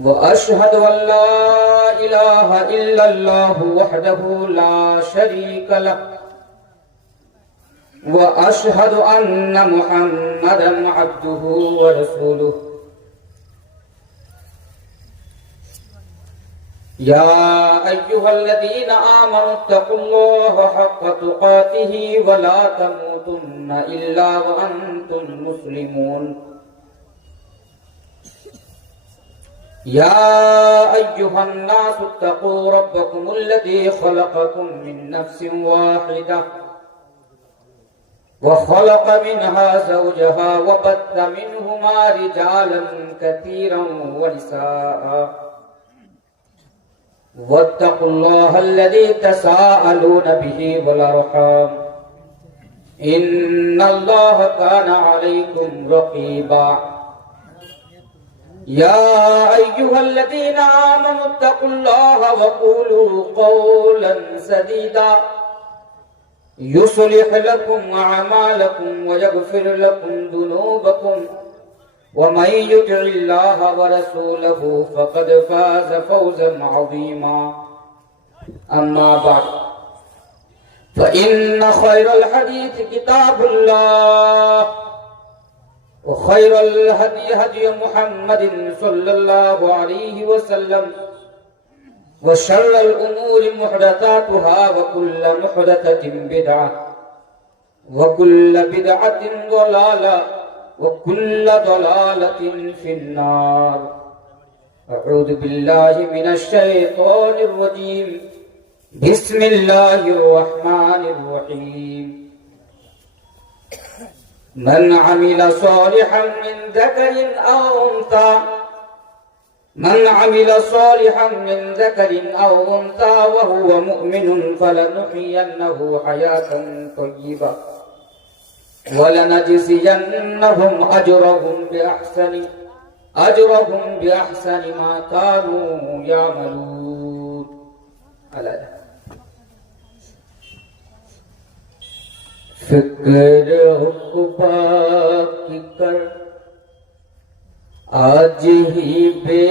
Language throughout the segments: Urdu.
وأشهد أن لا إله إلا الله وحده لا شريك له وأشهد أن محمدا عبده ورسوله يا أيها الذين آمنوا اتقوا الله حق تقاته ولا تموتن إلا وأنتم مسلمون يا أيها الناس اتقوا ربكم الذي خلقكم من نفس واحدة وخلق منها زوجها وبث منهما رجالا كثيرا ونساء واتقوا الله الذي تساءلون به والأرحام إن الله كان عليكم رقيبا يا أيها الذين آمنوا اتقوا الله وقولوا قولا سديدا يصلح لكم أعمالكم ويغفر لكم ذنوبكم ومن يطع الله ورسوله فقد فاز فوزا عظيما أما بعد فإن خير الحديث كتاب الله وخير الهدي هدي محمد صلى الله عليه وسلم وشر الأمور محدثاتها وكل محدثة بدعة وكل بدعة ضلالة وكل ضلالة في النار أعوذ بالله من الشيطان الرجيم بسم الله الرحمن الرحيم من عمل صالحا من ذكر أو أنثى وهو مؤمن فلنحيينه حياة طيبة ولنجزينهم أجرهم بأحسن ما كانوا يعملون. فکر عقبا کی کر آج ہی بے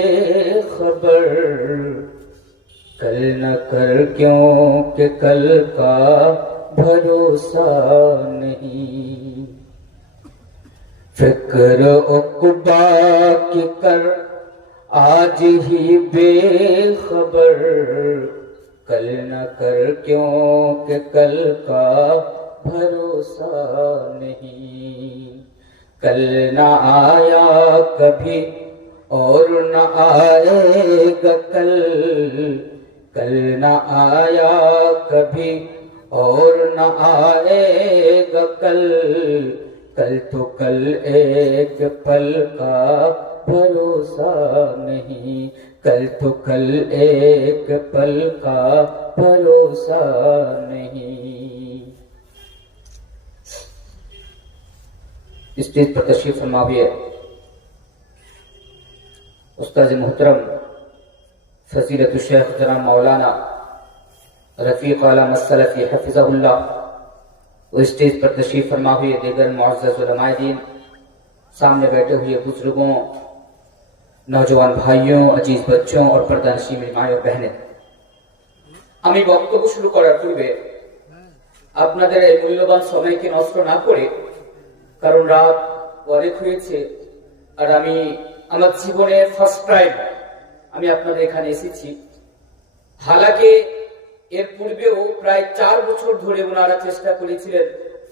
خبر کل نہ کر کیوں کہ کل کا بھروسہ نہیں. فکر عقبا کی کر آج ہی بے خبر کل نہ کر کیوں کہ کل کا بھروسہ نہیں. کل نہ آیا کبھی اور نہ آئے گا کل نہ آیا کبھی اور نہ آئے گا کل تو کل ایک پل کا بھروسہ نہیں. کل تو کل ایک پل کا بھروسہ نہیں. اسٹیج پر تشریف فرما ہوئے استاد محترم فضیلت الشیخ جناب مولانا رفیق اعلی السلفی حفظہ اللہ، اور اسٹیج پر تشریف فرما ہوئے دیگر معزز علماء دین، سامنے بیٹھے ہوئے بزرگوں، نوجوان بھائیوں، عزیز بچوں اور پردہ نشین مائیں اور بہنیں، আমি বক্তব্য শুরু করার পূর্বে আপনাদের এই মূল্যবান সময়কে নষ্ট না করে, কারণ রাত অনেক হয়েছে আর আমি আমার জীবনের ফার্স্ট টাইম আমি আপনাদের এখানে এসেছি। হালাকে এর পূর্বেও প্রায় 4 বছর ধরে ওনারা চেষ্টা করেছিলেন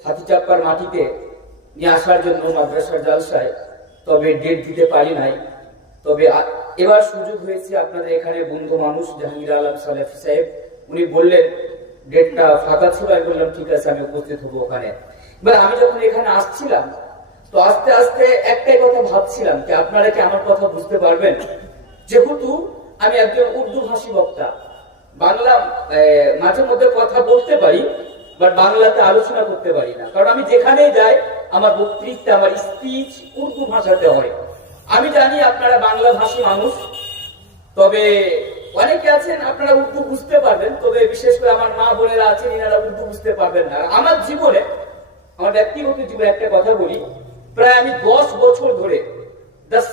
হাতিচাপ্পার মাটিতে নিয়ে আসার জন্য মাদ্রাসার জালসায়, তবে ডেট দিতে পারি নাই। তবে এবার সুযোগ হয়েছে আপনাদের এখানে বন্ধু মানুষ জাহাঙ্গীর আলম সালেফি সাহেব উনি বললেন ডেটটা ফাঁকা ছিল, আমি বললাম ঠিক আছে আমি উপস্থিত হবো ওখানে। এবার আমি যখন এখানে আসছিলাম তো আস্তে আস্তে একটাই কথা ভাবছিলাম যে আপনারা কি আমার কথা বুঝতে পারবেন, যেহেতু আমি একজন উর্দু ভাষী বক্তা, বাংলা মাঝে মধ্যে কথা বলতে পারি বাট বাংলাতে আলোচনা করতে পারি না, কারণ আমি যেখানেই যাই আমার বক্তৃতা আমার স্পিচ উর্দু ভাষাতে হয়। আমি জানি আপনারা বাংলা ভাষী মানুষ, তবে অনেকে আছেন আপনারা উর্দু বুঝতে পারবেন, তবে বিশেষ করে আমার মা বোনেরা আছেন এনারা উর্দু বুঝতে পারবেন না। আমার জীবনে আমার ব্যক্তিগত জীবনে একটা কথা বলি, প্রায় আমি 10 বছর ধরে 10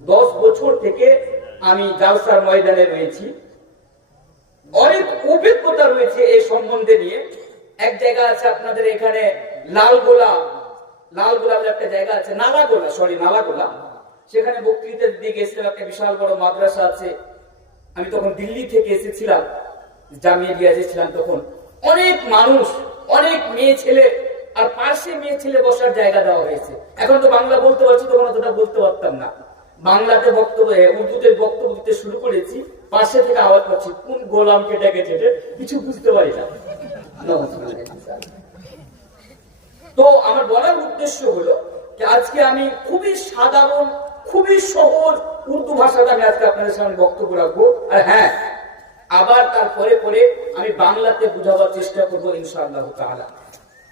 10 বছর থেকে আমি জালসার ময়দানে রয়েছি, অনেক অভিজ্ঞতা রয়েছে এই সম্বন্ধে নিয়ে। এক জায়গা আছে আপনাদের এখানে লালগোলা বলে একটা জায়গা আছে, নালাগোলা, সেখানে বক্তৃতা দিয়ে গেছিলাম। একটা বিশাল বড় মাদ্রাসা আছে। আমি তখন দিল্লি থেকে এসেছিলাম, জামিয়া দিয়ে এসেছিলাম। তখন অনেক মানুষ, অনেক মেয়ে ছেলে, আর পাশে মেয়ে ছেলে বসার জায়গা দেওয়া হয়েছে। এখন তো বাংলা বলতে পারছি, তখন অতটা বলতে পারতাম না। বাংলাতে বক্তব্য, উর্দুতে বক্তব্য দিতে শুরু করেছি, পাশে থেকে আওয়াজ পাচ্ছি কোন গোলামকে ডেকেছে, কিছু বুঝতে পারি না। তো আমার বলার উদ্দেশ্য হলো যে আজকে আমি খুবই সাধারণ, খুবই সহজ উর্দু ভাষাতে আমি আজকে আপনাদের সামনে বক্তব্য রাখবো। আর হ্যাঁ, আবার তারপরে পরে আমি বাংলাতে বুঝাবার চেষ্টা করবো ইনশাআল্লাহ তাআলা।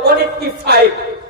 185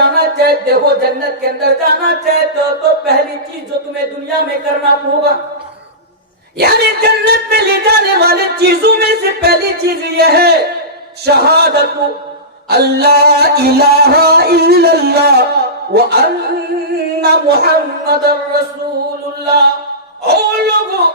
جانا چاہتے ہو, جنت کے اندر جانا چاہتے ہو, تو پہلی چیز جو تمہیں دنیا میں کرنا ہوگا, یعنی جنت میں لے جانے والے چیزوں میں سے پہلی چیز یہ ہے شہادت اللہ الہ الا اللہ وان محمد رسول اللہ. او لوگوں,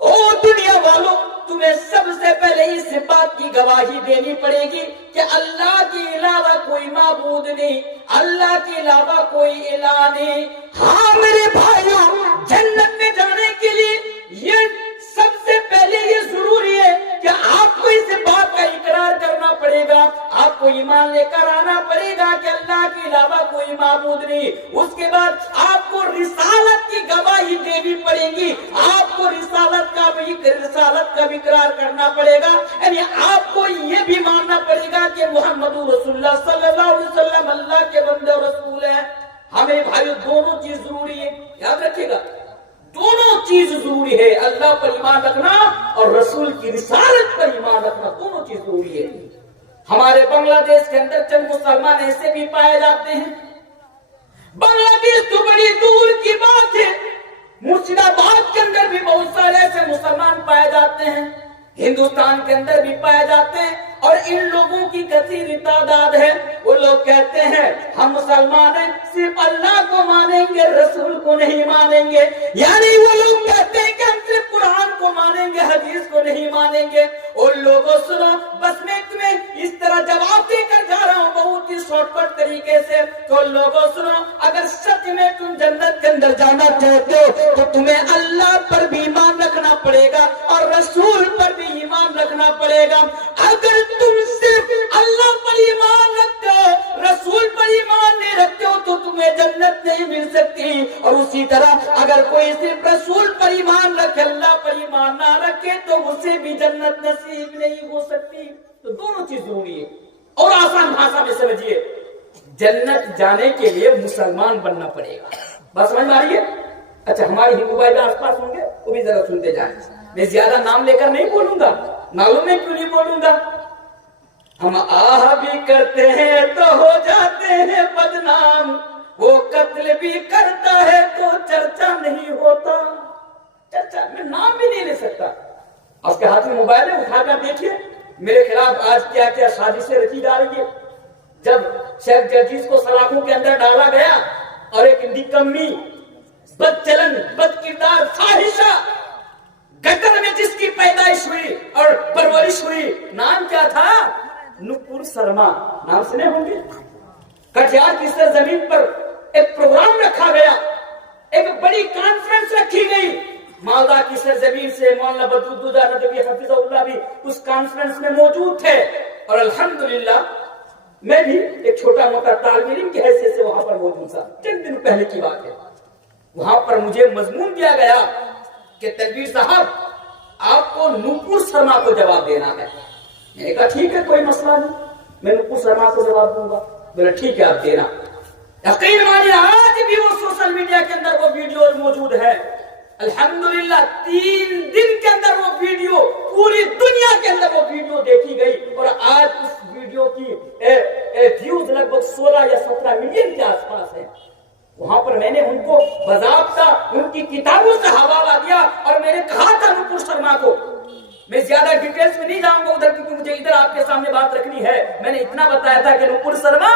او دنیا والوں, تمہیں سب سے پہلے اس بات کی گواہی دینی پڑے گی کہ اللہ کے علاوہ کوئی معبود نہیں, اللہ کے علاوہ کوئی الہ نہیں. ہاں میرے بھائیوں, جنت میں جانے کے لیے یہ سب سے پہلے یہ ضروری ہے کہ آپ کو اس بات کا اقرار کرنا پڑے گا, آپ کو ایمان لے کر آنا پڑے گا کہ اللہ کے علاوہ کوئی معبود نہیں. اس کے بعد آپ کو رسالت کی گواہی دینی پڑے گی, آپ کو رسالت کا بھی اقرار کرنا پڑے گا, یعنی آپ کو یہ بھی ماننا پڑے گا کہ محمد رسول اللہ صلی اللہ علیہ وسلم اللہ کے بندے اور رسول ہیں. ہمیں بھائیو دونوں چیز ضروری ہے, یاد رکھیے گا, دونوں چیز ضروری ہے, اللہ پر ایمان رکھنا اور رسول کی رسالت پر ایمان رکھنا, دونوں چیز ضروری ہے. ہمارے بنگلہ دیش کے اندر چند مسلمان ایسے بھی پائے جاتے ہیں, بنگلہ دیش تو بڑی دور کی بات ہے, مرشد آباد کے اندر بھی بہت سارے ایسے مسلمان پائے جاتے ہیں, ہندوستان کے اندر بھی پائے جاتے ہیں, اور ان لوگوں کی کثیر تعداد ہے. وہ لوگ کہتے ہیں ہم مسلمان ہیں, صرف اللہ کو مانیں گے, رسول کو نہیں مانیں گے. یعنی وہ لوگ کہتے ہیں کہ ہم صرف قرآن کو مانیں گے, حدیث کو نہیں مانیں گے. ان لوگوں سنو, بس میں تمہیں اس طرح جواب دے کر جا رہا ہوں بہت ہی شارٹ کٹ طریقے سے. تو لوگوں سنو, اگر سچ میں تم جنت کے اندر جانا چاہتے ہو تو تمہیں اللہ پر بھی ایمان رکھنا پڑے گا اور رسول پر بھی ایمان رکھنا پڑے گا. اگر تم صرف اللہ پر ایمان رکھتے ہو, رسول پر ایمان نہیں رکھتے ہو, تو تمہیں جنت نہیں مل سکتی. اور اسی طرح اگر کوئی صرف رسول پر ایمان رکھے, اللہ پر ایمان نہ رکھے, تو اسے بھی جنت نصیب نہیں ہو سکتی. تو دونوں چیز ضروری ہے. اور آسان بھاشا میں سمجھیے, جنت جانے کے لیے مسلمان بننا پڑے گا. بات سمجھ میں آ رہی ہے؟ اچھا, ہمارے ہندو بھائی آس پاس ہوں گے, وہ بھی ذرا سنتے جائیں. میں زیادہ نام لے کر نہیں بولوں گا, معلوم ہے کیوں نہیں بولوں گا. ہم آہ بھی کرتے ہیں تو ہو جاتے ہیں بدنام, وہ قتل بھی کرتا ہے تو چرچا نہیں ہوتا. چرچا میں نام بھی نہیں لے سکتا. آپ کے ہاتھ میں موبائل ہے, اٹھا کر دیکھیے میرے خلاف آج کیا کیا سازشیں رچی جا رہی ہے. جب شیخ جرجیز کو سلاخوں کے اندر ڈالا گیا اور ایک نکمی, بد چلن, بد کردار, فاحشہ گٹر میں جس کی پیدائش ہوئی اور پرورش ہوئی, نام کیا تھا؟ نپور شرما. نام سنے ہوں گے. کٹیہار کی سرزمین پر ایک پروگرام رکھا گیا, ایک بڑی کانفرنس رکھی گئی. مالدہ کی سرزمین سے مولانا بدرالدجا ندوی حفظہ اللہ بھی اس کانفرنس میں موجود تھے, اور الحمدللہ میں بھی ایک چھوٹا موٹا طالب علم کی حیثیت سے وہاں پر موجود تھا. چند دن پہلے کی بات ہے. وہاں پر مجھے مضمون دیا گیا کہ تنویر صاحب آپ کو نپور شرما کو جواب دینا ہے. میں نے کہا ٹھیک ہے, کوئی مسئلہ نہیں, میں نپور شرما کو جواب دوں گا. بولا ٹھیک ہے, آپ دینا. یقین مانیے آج بھی وہ سوشل میڈیا کے اندر وہ ویڈیو موجود ہے. الحمدللہ 3 دن کے اندر وہ ویڈیو پوری دنیا کے اندر وہ ویڈیو دیکھی گئی, اور آج اس ویڈیو کی ویوز لگ بھگ 16 یا 17 ملین کے آس پاس ہے. وہاں پر میں نے ان کو باضابطہ ان کی کتابوں سے حوالہ دیا, اور میں نے کہا تھا نپور شرما کو, میں زیادہ ڈیٹیلز میں نہیں جاؤں گا ادھر, کیونکہ مجھے ادھر آپ کے سامنے بات رکھنی ہے. میں نے اتنا بتایا تھا کہ نپور شرما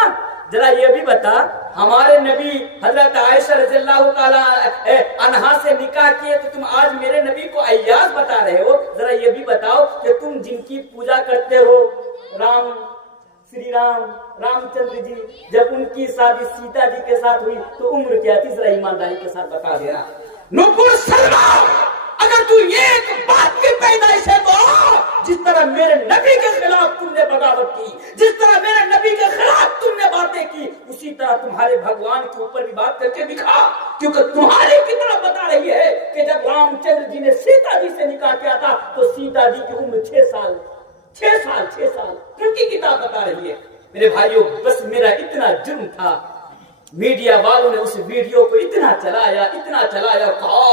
ذرا یہ بھی بتا, ہمارے نبی حضرت عائشہ رضی اللہ تعالی عنہا سے نکاح کیے, تو تم آج میرے نبی کو ایاز بتا رہے ہو. ذرا یہ بھی بتاؤ کہ تم جن کی پوجا کرتے ہو, رام, شری رام, رام چندر جی, جب ان کی شادی سیتا جی کے ساتھ ہوئی تو عمر کیا تھی؟ ذرا ایمانداری کے ساتھ بتا دینا. نپور شرما, اگر تو یہ ایک بات کی پیدائش ہے تو جس طرح میرے نبی کے خلاف تم نے بغاوت کی, جس طرح میرے نبی کے خلاف تم نے باتیں کی, اسی طرح تمہارے بھگوان کے اوپر بھی بات کر کے دکھا. کیونکہ تمہاری کتاب بتا رہی ہے کہ جب رام چندر جی نے سیتا جی سے نکاح کیا تھا تو سیتا جی کی عمر 6 سال. ان کی کتاب بتا رہی ہے. میرے بھائیوں, بس میرا اتنا جرم تھا, میڈیا والوں نے اس ویڈیو کو اتنا چلایا, کہا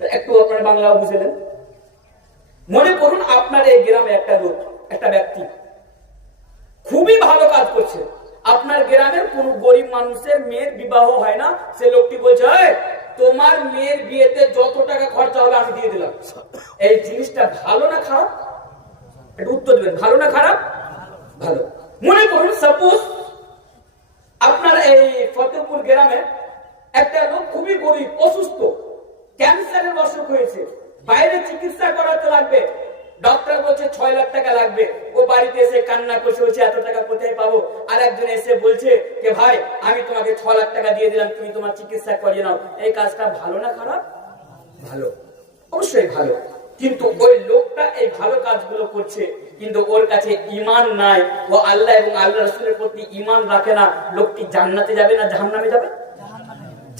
একটু আপনার বাংলা বুঝলেন। মনে করুন আপনার এই গ্রামে একটা লোক, একটা ব্যক্তি খুবই ভালো কাজ করছে, আপনার গ্রামের কোন গরিব মানুষের মেয়ের বিবাহ হয় না, সে লোকটি বলছে, এই তোমার মেয়ের বিয়েতে যত টাকা খরচা হবে আমি দিয়ে দিলাম। এই জিনিসটা ভালো না খারাপ? একটু উত্তর দিবেন, ভালো না খারাপ? ভালো। মনে করুন সাপোজ আপনার এই ফতেপুর গ্রামে একটা লোক খুবই গরিব, অসুস্থ, ক্যান্সারের অসুখ হয়েছে, বাইরে চিকিৎসা করাতে লাগবে, ডক্টর বলছে 6 লাখ টাকা লাগবে, ও বাড়িতে এসে কান্না করছে, বলছে এত টাকা কোথায় পাবো? আর একজন এসে বলছে যে ভাই আমি তোমাকে 6 লাখ টাকা দিয়ে দিলাম, তুমি তোমার চিকিৎসা করিয়ে নাও। এই কাজটা ভালো না খারাপ? ভালো, অবশ্যই ভালো। কিন্তু ওই লোকটা এই ভালো কাজগুলো করছে, কিন্তু ওর কাছে ঈমান নাই, ও আল্লাহ এবং আল্লাহর রাসূলের প্রতি ঈমান রাখে না, লোকটি জান্নাতে যাবে না জাহান্নামে যাবে?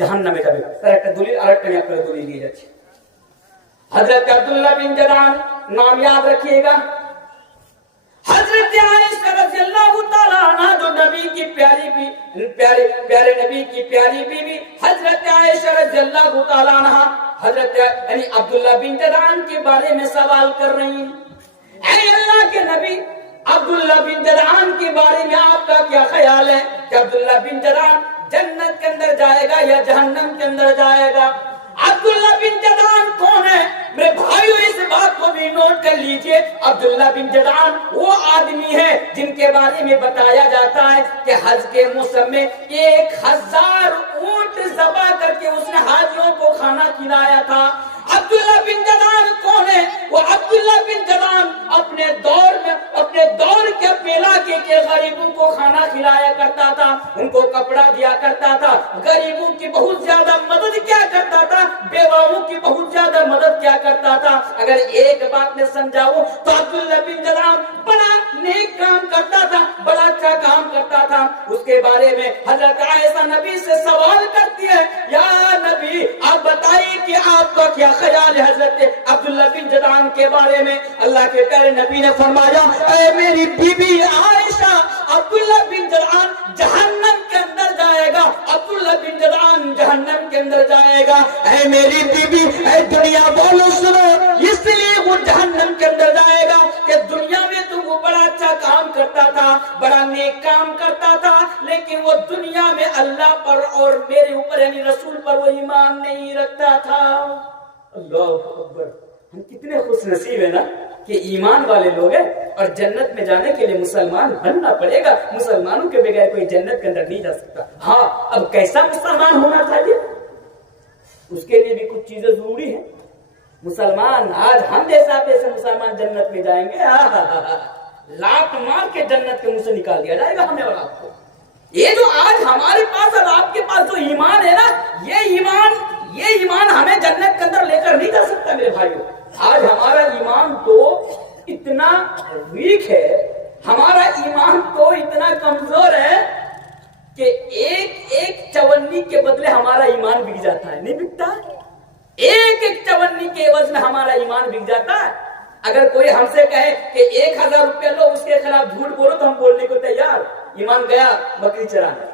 জাহান্নামে যাবে। তার একটা দলিল, আরেকটা আমি আপনাদের দলিল দিয়ে যাচ্ছি। حضرت عبداللہ بن جدعان نام یاد رکھیے گا. حضرت عائشہ رضی اللہ تعالیٰ عنہ جو نبی کی پیارے نبی کی پیاری بیوی حضرت عائشہ رضی اللہ تعالیٰ عنہ حضرت یعنی عبداللہ بن جدعان کے بارے میں سوال کر رہی ہیں. اے اللہ کے نبی، عبداللہ بن جدعان کے بارے میں آپ کا کیا خیال ہے کہ عبداللہ بن جدعان جنت کے اندر جائے گا یا جہنم کے اندر جائے گا؟ عبداللہ بن جدعان کون ہے؟ میرے بھائیو اس بات کو بھی نوٹ کر لیجئے. عبداللہ بن جدعان وہ آدمی ہے جن کے بارے میں بتایا جاتا ہے کہ حج کے موسم میں 1000 اونٹ ذبح کر کے اس نے حاجیوں کو کھانا کھلایا تھا. عبداللہ بن جدعان کون ہے؟ وہ عبداللہ بن جدعان اپنے دور کے اپنے علاقے کے غریبوں کو کھانا کھلایا کرتا تھا، ان کو کپڑا دیا کرتا تھا، غریبوں کی بہت زیادہ مدد کیا کرتا تھا، بیواؤں کی بہت زیادہ مدد کیا کرتا تھا. اگر ایک بات میں سمجھاؤں تو عبداللہ بن جدعان بڑا نیک کام کرتا تھا، بڑا اچھا کام کرتا تھا. اس کے بارے میں حضرت عائشہ نبی سے سوال کرتی ہے، یا نبی آپ بتائیے کہ آپ کا کیا خیال ہے حضرت عبداللہ بن جدعان کے بارے میں؟ اللہ کے پیارے نبی نے فرمایا، اے میری بی بی عائشہ، عبداللہ بن جدعان جہنم کے اندر جائے گا، عبداللہ بن جدعان جہنم کے اندر جائے گا. اے میری بی بی، اے دنیا والوں سنو، اس لیے وہ جہنم کے اندر جائے گا کہ دنیا میں تو وہ بڑا اچھا کام کرتا تھا، بڑا نیک کام کرتا تھا، لیکن وہ دنیا میں اللہ پر اور میرے اوپر یعنی رسول پر وہ ایمان نہیں رکھتا تھا. اللہ اکبر. ہم کتنے خوش نصیب ہیں نا کہ ایمان والے لوگ ہیں، اور جنت میں جانے کے لیے مسلمان بننا پڑے گا. مسلمانوں کے بغیر کوئی جنت کے اندر نہیں جا سکتا. ہاں، اب کیسا مسلمان ہونا چاہیے اس کے لیے بھی کچھ چیزیں ضروری ہیں. مسلمان آج ہم جیسا مسلمان جنت میں جائیں گے، لاکھ مار کے جنت کے منہ سے نکال دیا جائے گا ہمیں اور آپ کو. یہ جو آج ہمارے پاس اور آپ کے پاس جو ایمان ہے نا، یہ ایمان ہمیں جنت کے اندر لے کر نہیں جا سکتا میرے بھائیوں. آج ہمارا ایمان تو اتنا ویک ہے، ہمارا ایمان تو اتنا کمزور ہے کہ ایک چونی کے بدلے ہمارا ایمان بک جاتا ہے. نہیں بکتا؟ ایک چونی کے عوض میں ہمارا ایمان بک جاتا ہے. اگر کوئی ہم سے کہے کہ 1000 روپیہ لو، اس کے خلاف جھوٹ بولو تو ہم بولنے کو تیار. ایمان گیا بکری چرانے.